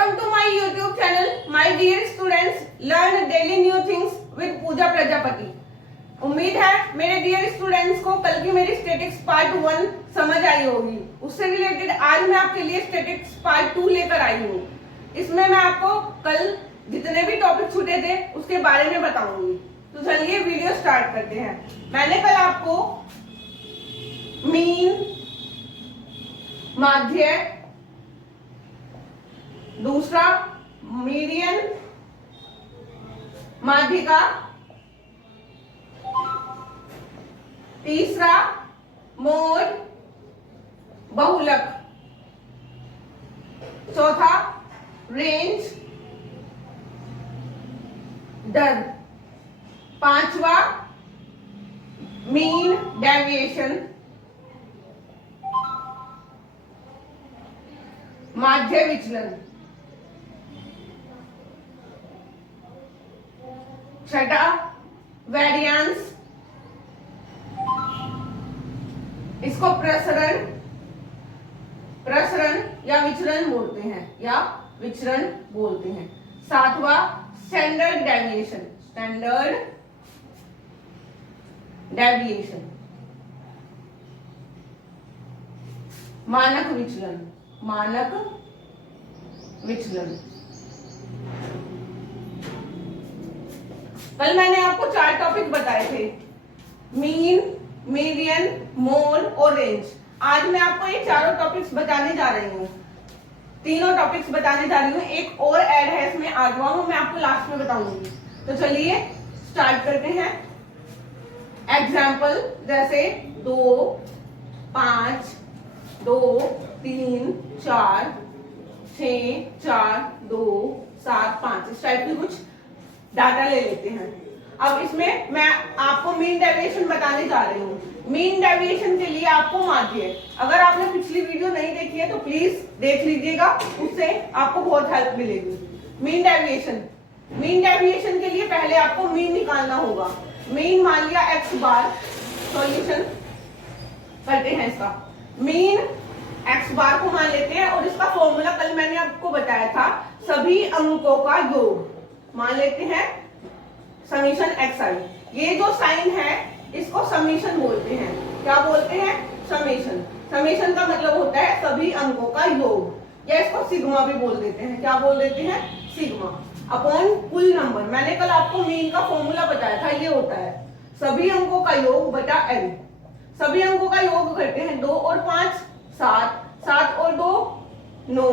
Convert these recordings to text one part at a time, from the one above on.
Welcome to my YouTube channel, my dear students. Learn daily new things with पूजा प्रजापति। उम्मीद है मेरे dear students को कल की मेरी स्टैटिक्स पार्ट 1 समझ आई होगी। उससे रिलेटेड आज मैं आपके लिए स्टैटिक्स पार्ट 2 लेकर आई हूँ। इसमें मैं आपको कल जितने भी टॉपिक छूटे थे उसके बारे में बताऊंगी। तो चलिए वीडियो स्टार्ट करते हैं। मैंने कल आपको मीन, माध्य, दूसरा मीडियन, माध्यिका, तीसरा मोड, बहुलक, चौथा रेंज, दर, पांचवा मीन डेविएशन, माध्य विचलन, छठा वेरिएंस, इसको प्रसरण या विचरण बोलते हैं सातवां स्टैंडर्ड डेविएशन, मानक विचलन। कल मैंने आपको 4 टॉपिक बताए थे, मीन, मीडियन, मोड और रेंज। आज मैं आपको ये चारों टॉपिक्स बताने जा रही हूँ, तीनों टॉपिक्स बताने जा रही हूँ। एक और ऐड है इसमें, आगवा हूँ, मैं आपको लास्ट में बताऊंगी। तो चलिए स्टार्ट करते हैं। एग्जाम्पल जैसे 2, 5, 2, 3, 4, 6, 4, 2, 7, 5 इस टाइप की कुछ डाटा ले लेते हैं। अब इसमें मैं आपको मीन डेविएशन बताने जा रही हूँ। मीन डेविएशन के लिए आपको माध्य, अगर आपने पिछली वीडियो नहीं देखी है तो प्लीज देख लीजिएगा, उससे आपको बहुत हेल्प मिलेगी। मीन डेविएशन के लिए पहले आपको मीन निकालना होगा। मीन मान लिया x बार, सॉल्यूशन करते हैं इसका। मीन x बार को मान लेते हैं और इसका फॉर्मूला कल मैंने आपको बताया था, सभी अंकों का योग मान लेते हैं, समीशन xi। ये जो साइन है इसको समीशन बोलते हैं। क्या बोलते हैं? समीशन। समीशन का मतलब होता है सभी अंकों का योग, या इसको सिग्मा भी बोल देते हैं। क्या बोल देते हैं? सिग्मा अपॉन कुल नंबर। मैंने कल आपको मीन का फॉर्मूला बताया था, ये होता है सभी अंकों का योग बटा n। सभी अंकों का योग करते हैं, 2 और 5 7, 7 और 2 9,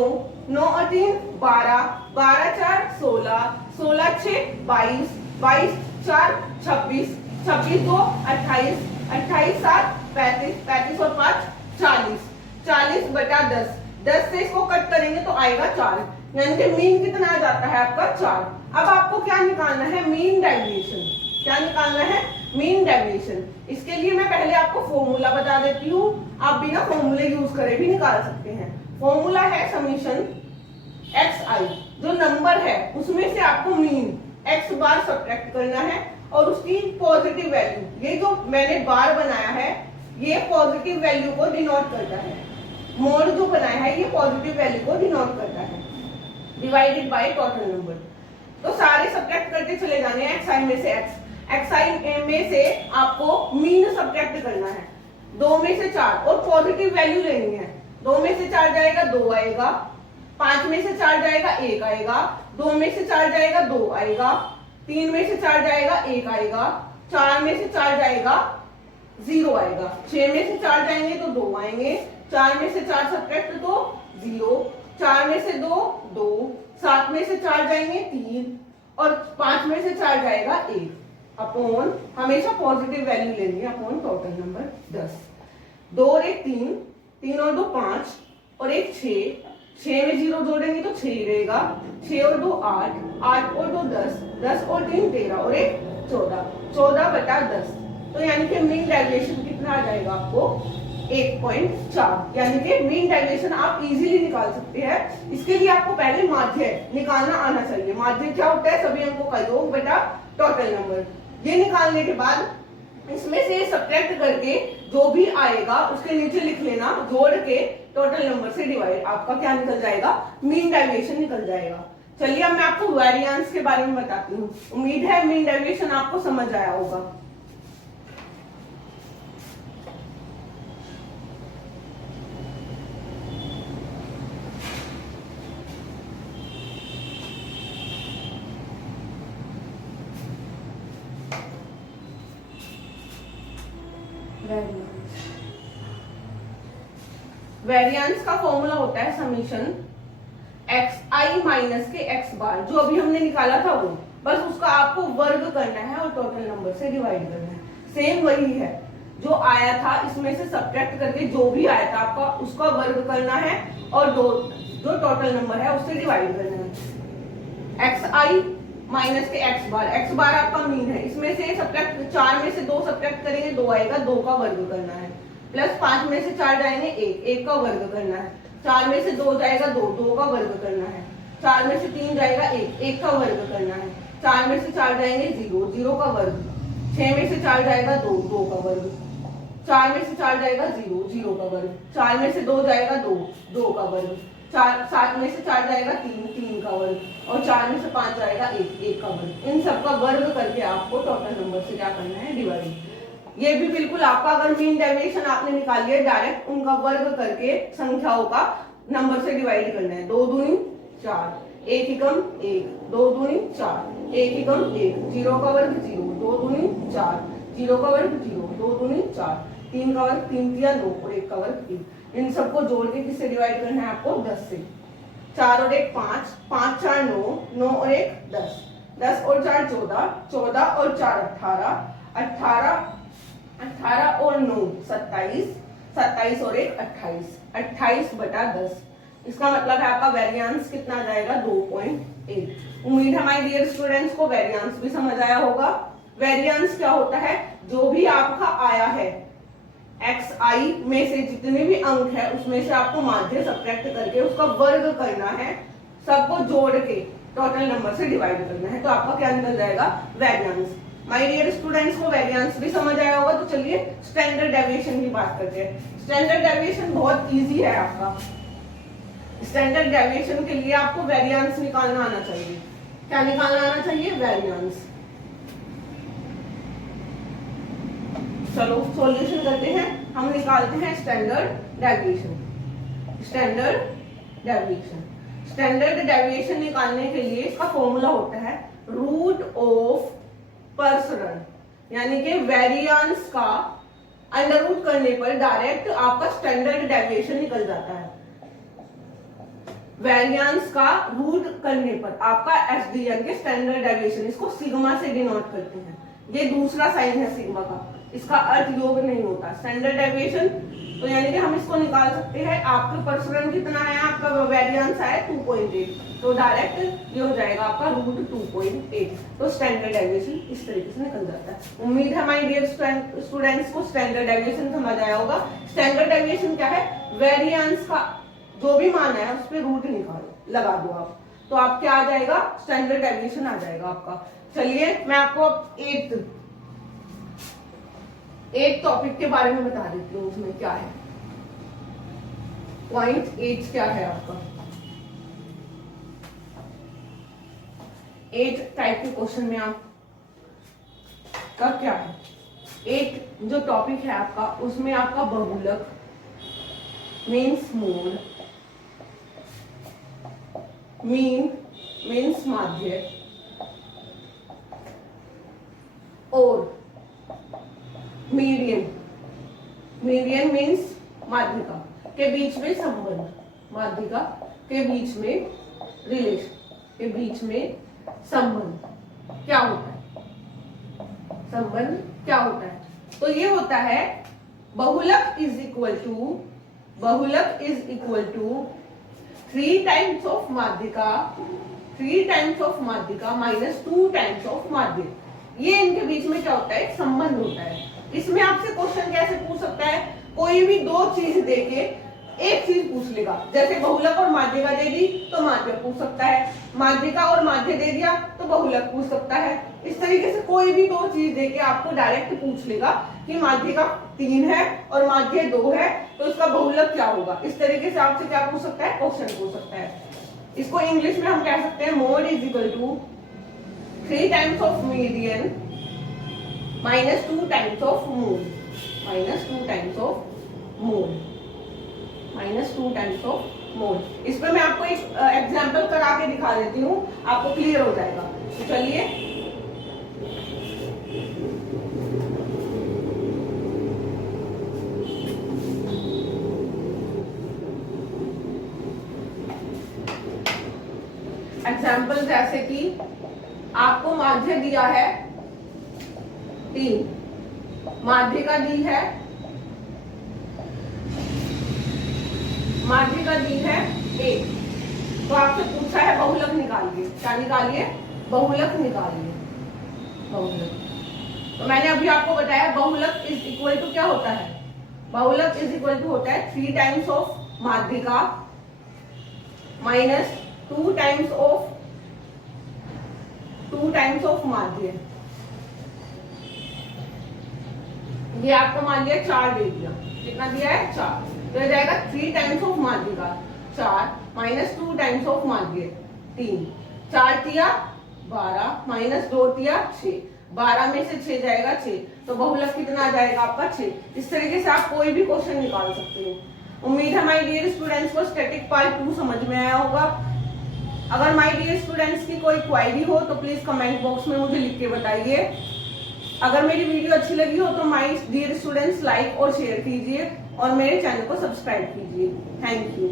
9 और 3 12, 12 4 16, 16 6 22, 22 4 26, 26 2 28, 28 7 35, 35 और 5 40, 40 बटा 10। 10 से इसको कट करेंगे तो आएगा 4, यानी कि मीन कितना आ जाता है आपका? 4। अब आपको क्या निकालना है? Mean deviation. क्या निकालना है? Mean deviation. इसके लिए मैं पहले आपको फॉर्मूला बता देती हूँ, आप बिना फॉर्मूले यूज करे भी निकाल सकते हैं। फॉर्मूला है समीशन xi, जो नंबर है उसमें से आपको मीन x बार सब्ट्रैक्ट करना है और उसकी पॉजिटिव वैल्यू, ये जो मैंने बार बनाया है ये पॉजिटिव वैल्यू को डिनोट करता है। मोड जो बनाया है ये पॉजिटिव वैल्यू को डिनोट करता है, डिवाइडेड बाय टोटल नंबर। तो सारे सब्ट्रैक्ट करते चले जाने हैं xi में से xi में से आपको मीन सब्ट्रैक्ट करना है। 2 में से 4 और पॉजिटिव वैल्यू लेनी है। 2 में से 4 जाएगा 2 आएगा, 5 में से 4 जाएगा 1 आएगा, 2 में से 4 जाएगा 2 आएगा, 3 में से 4 जाएगा 1 आएगा, 4 में से 4 जाएगा 0 आएगा, 6 में से 4 जाएंगे तो 2 आएंगे, 4 में से 4 सब्ट्रैक्ट तो 0, 4 में से 2 2, 7 में से 4 जाएंगे 3 और 5 में से 4 जाएगा 1 अपॉन, हमेशा पॉजिटिव वैल्यू लेनी है, अपॉन टोटल नंबर 10। 2 और 1 3, 3 और 2 5 और 1 6, 6 में 0 जोड़ेंगे तो 6 रहेगा, 6 और 2 8, 8 और 2 10, 10 और 3 13 और 1 14, 14 बटा 10। तो यानी कि मीन डेविएशन कितना आ जाएगा आपको? 1.4। यानी कि मीन डेविएशन आप इजीली निकाल सकते हैं। इसके लिए आपको पहले माध्य निकालना आना चाहिए। माध्य क्या होता है? सभी अंकों का योग बटा टोटल नंबर। ये निकालने के बाद इसमें से सब्ट्रैक्ट करके जो भी आएगा उसके नीचे लिख लेना, जोड़ के टोटल नंबर से डिवाइड, आपका क्या निकल जाएगा, मीन डेविएशन निकल जाएगा। चलिए अब मैं आपको वेरिएंस के बारे में बताती हूँ। उम्मीद है मीन डेविएशन आपको समझ आया होगा। वेरिएंस का फॉर्मूला होता है समीशन xi माइनस के x बार, जो अभी हमने निकाला था वो, बस उसका आपको वर्ग करना है और टोटल नंबर से डिवाइड करना है। सेम वही है जो आया था, इसमें से सब्ट्रैक्ट करके जो भी आया था आपका उसका वर्ग करना है और जो टोटल नंबर है उससे डिवाइड करना है। xi माइनस के x बार आपका मीन है, इसमें से सब्ट्रैक्ट 4 में से 2 सब्ट्रैक्ट करेंगे 2 आएगा, 2 का वर्ग करना है, प्लस 5 में से 4 जाएंगे 1 का वर्ग करना है, 4 में से 2 जाएगा 2 का वर्ग करना है, 4 में से 3 जाएगा 1 का वर्ग करना है, 4 में से 4 जाएंगे 0 का वर्ग, 6 में से 4 जाएगा 2 का वर्ग, 4 में से 4 जाएगा 0 का वर्ग, 4 में से 2 जाएगा 2 का वर्ग, 7 में से 4 जाएगा 3 का वर्ग, और 4 में से 5 जाएगा 1 का वर्ग। इन सब का वर्ग करके आपको टोटल नंबर से क्या करना है, डिवाइड। ये भी बिल्कुल आपका अगर मीन डेविएशन आपने निकाल लिया, डायरेक्ट उनका वर्ग करके संख्याओं का नंबर से डिवाइड करना है। 2 दूनी 4, 1 एकम 1, 2 दूनी 4, 1 एकम 1, 0 का वर्ग 0, 2 दूनी 4, 0 का वर्ग 0, 2 दूनी 4, 3 का वर्ग 3 तिया 9 और 1 का वर्ग 3। इन सबको जोड़ के किससे डिवाइड करना है आपको, 10 से। 4 और 1 5, 5 4 9, 9 और 1 10, 10 और 4 14, 14 और 4 18, 18 और 9 27, 27 और 1 28, 28 बटा 10। इसका मतलब है आपका वेरिएंस कितना जाएगा, 2.8। उम्मीद है माय डियर स्टूडेंट्स को वेरिएंस भी समझ आया होगा। वेरिएंस क्या होता है, जो भी आपका आया है xi में से जितने भी अंक है उसमें से आपको माध्य सब्ट्रैक्ट करके उसका वर्ग करना है, सबको जोड़ के टोटल नंबर से डिवाइड करना है, तो आपका क्या निकल जाएगा, वेरिएंस। माय डियर स्टूडेंट्स को वेरिएंस भी समझ आया होगा। तो चलिए स्टैंडर्ड डेविएशन की बात करते हैं। स्टैंडर्ड डेविएशन बहुत इजी है आपका। स्टैंडर्ड डेविएशन के लिए आपको वेरिएंस निकालना आना चाहिए। क्या निकालना आना चाहिए, वेरिएंस। चलो सॉल्यूशन करते हैं, हम निकालते हैं स्टैंडर्ड डेविएशन। स्टैंडर्ड डेविएशन निकालने के लिए इसका फॉर्मूला होता है रूट ऑफ परसेंट, यानी कि वेरिएंस का अंडर रूट करने पर डायरेक्ट आपका स्टैंडर्ड डेविएशन निकल जाता है। वेरिएंस का रूट करने पर आपका एसडीएन के स्टैंडर्ड डेविएशन, इसको सिग्मा से डिनोट करते हैं। ये दूसरा साइन है सिग्मा का, इसका अर्थ योग नहीं होता। स्टैंडर्ड डेविएशन तो यानी कि हम इसको निकाल सकते हैं, आपका परसेंट कितना है, आपका वेरिएंस है 2.8, तो डायरेक्ट ये हो जाएगा आपका रूट 2.8। तो स्टैंडर्ड डेविएशन इस तरीके से निकल जाता है। उम्मीद है माय डियर स्टूडेंट्स को स्टैंडर्ड डेविएशन समझ आया होगा। स्टैंडर्ड डेविएशन क्या है, वेरिएंस का जो भी मान है उस पर रूट निकालो, लगा दो आप, तो आप क्या आ जाएगा, स्टैंडर्ड डेविएशन आ जाएगा आपका। चलिए मैं आपको एक टॉपिक के बारे में बता देती हूँ, उसमें क्या है, पॉइंट 8 क्या है आपका। 8 टाइप के क्वेश्चन में आप का क्या है, 8 जो टॉपिक है आपका उसमें आपका बहुलक मीन्स मोड, मीन मीन्स माध्य, और मीडियन मीन्स माध्यिका के बीच में संबंध, माध्यिका के बीच में रिलेशन, के बीच में संबंध क्या होता है, संबंध क्या होता है। तो ये होता है बहुलक is equal to 3 times of माध्यिका, 3 टाइम्स ऑफ माध्यिका माइनस 2 टाइम्स ऑफ माध्य। ये इनके बीच में क्या होता है, एक संबंध होता है। इसमें आपसे क्वेश्चन कैसे पूछ सकता है, कोई भी 2 चीज देके एक चीज पूछ लेगा, जैसे बहुलक और माध्यिका दे दी तो माध्य पूछ सकता है, माध्यिका और माध्य दे दिया तो बहुलक पूछ सकता है। इस तरीके से कोई भी 2 चीज देके आपको डायरेक्ट पूछ लेगा कि माध्यिका 3 है और माध्य 2 है, तो इसका बहुलक क्या होगा। इस तरीके से आपसे क्या पूछ सकता है, क्वेश्चन पूछ सकता है। इसको इंग्लिश में हम कह सकते हैं mode is equal to 3 times of median minus 2 times of mode, minus 2 times of mode, minus 2 times of mode. इस पर मैं आपको एक एग्जाम्पल करा के दिखा देती हूँ, आपको क्लियर हो जाएगा। तो चलिए एग्जाम्पल जैसे कि आपको माध्य दिया है 3, माध्य का दी है, माध्य का दी है 1, तो आपसे पूछा है बहुलक निकालिए। क्या निकालिए, बहुलक निकालिए, बहुलक। तो मैंने अभी आपको बताया बहुलक इज इक्वल टू क्या होता है, बहुलक इज इक्वल टू होता है 3 टाइम्स ऑफ माध्य का माइनस 2 टाइम्स ऑफ माध्य। ये आपको मान लिया 4 दे दिया, कितना दिया है 4, तो हो जाएगा 3 टाइम्स ऑफ माध्य का 4 माइनस 2 टाइम्स ऑफ माध्य 3, 4 तिया 12 माइनस 2 तिया 6, 12 में से 6 जाएगा 6, तो बहुलक कितना आ जाएगा आपका 6। इस तरीके से आप कोई भी क्वेश्चन निकाल सकते हो। उम्मीद है माय डियर स्टूडेंट्स को स्टैटिक पार्ट 2 समझ में आया होगा। अगर माय डियर स्टूडेंट्स की कोई क्वेरी हो तो प्लीज कमेंट बॉक्स में मुझे लिख के बताइए। अगर मेरी वीडियो अच्छी लगी हो तो माय डियर स्टूडेंट्स लाइक और शेयर कीजिए और मेरे चैनल को सब्सक्राइब कीजिए। Thank you.